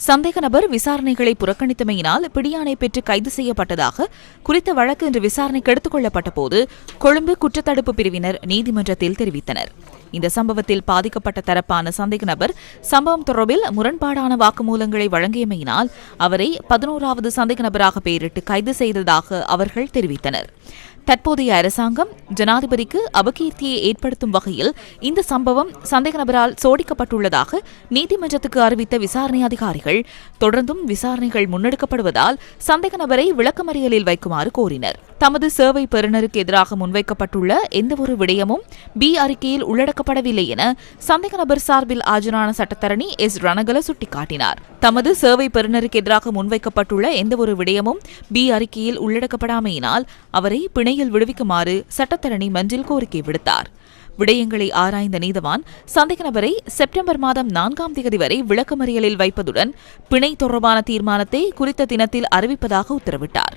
சந்தேக நபர் விசாரணைகளை புறக்கணித்தமையினால் பிடியாணை பெற்று கைது செய்யப்பட்டதாக குறித்த வழக்கு இன்று விசாரணைக்கு எடுத்துக் கொள்ளப்பட்ட போது கொழும்பு குற்றத்தடுப்பு பிரிவினர் நீதிமன்றத்தில் தெரிவித்தனர். இந்த சம்பவத்தில் பாதிக்கப்பட்ட தரப்பான சந்தேக நபர் சம்பவம் தொடர்பில் முரண்பாடான வாக்குமூலங்களை வழங்கியமையினால் அவரை 11வது சந்தேக நபராக பெயரிட்டு கைது செய்ததாக அவர்கள் தெரிவித்தனர். தற்போதைய அரசாங்கம் ஜனாதிபதிக்கு அபகீர்த்தியை ஏற்படுத்தும் வகையில் இந்த சம்பவம் சந்தேக நபரால் சோடிக்கப்பட்டுள்ளதாக நீதிமன்றத்துக்கு அறிவித்த விசாரணை அதிகாரிகள் தொடர்ந்தும் விசாரணைகள் முன்னெடுக்கப்படுவதால் சந்தேக நபரை விளக்கமறியலில் வைக்குமாறு கோரினர். தமது சேவை பெறுநருக்கு எதிராக முன்வைக்கப்பட்டுள்ள எந்தவொரு விடயமும் பி அறிக்கையில் உள்ளடக்கப்படவில்லை என சந்தேக நபர் சார்பில் ஆஜரான சட்டத்தரணி எஸ் ரணகல சுட்டிக்காட்டினார். தமது சேவை பெறுநருக்கு எதிராக முன்வைக்கப்பட்டுள்ள எந்தவொரு விடயமும் பி அறிக்கையில் உள்ளடக்கப்படாமையினால் அவரை பிணையில் விடுவிக்குமாறு சட்டத்தரணி மன்றில் கோரிக்கை விடுத்தார். விடயங்களை ஆராய்ந்த நீதவான் சந்தேக நபரை செப்டம்பர் மாதம் 4ஆம் தேதி வரை விளக்கமறியலில் வைப்பதுடன் பிணை தொடர்பான தீர்மானத்தை குறித்த தினத்தில் அறிவிப்பதாக உத்தரவிட்டார்.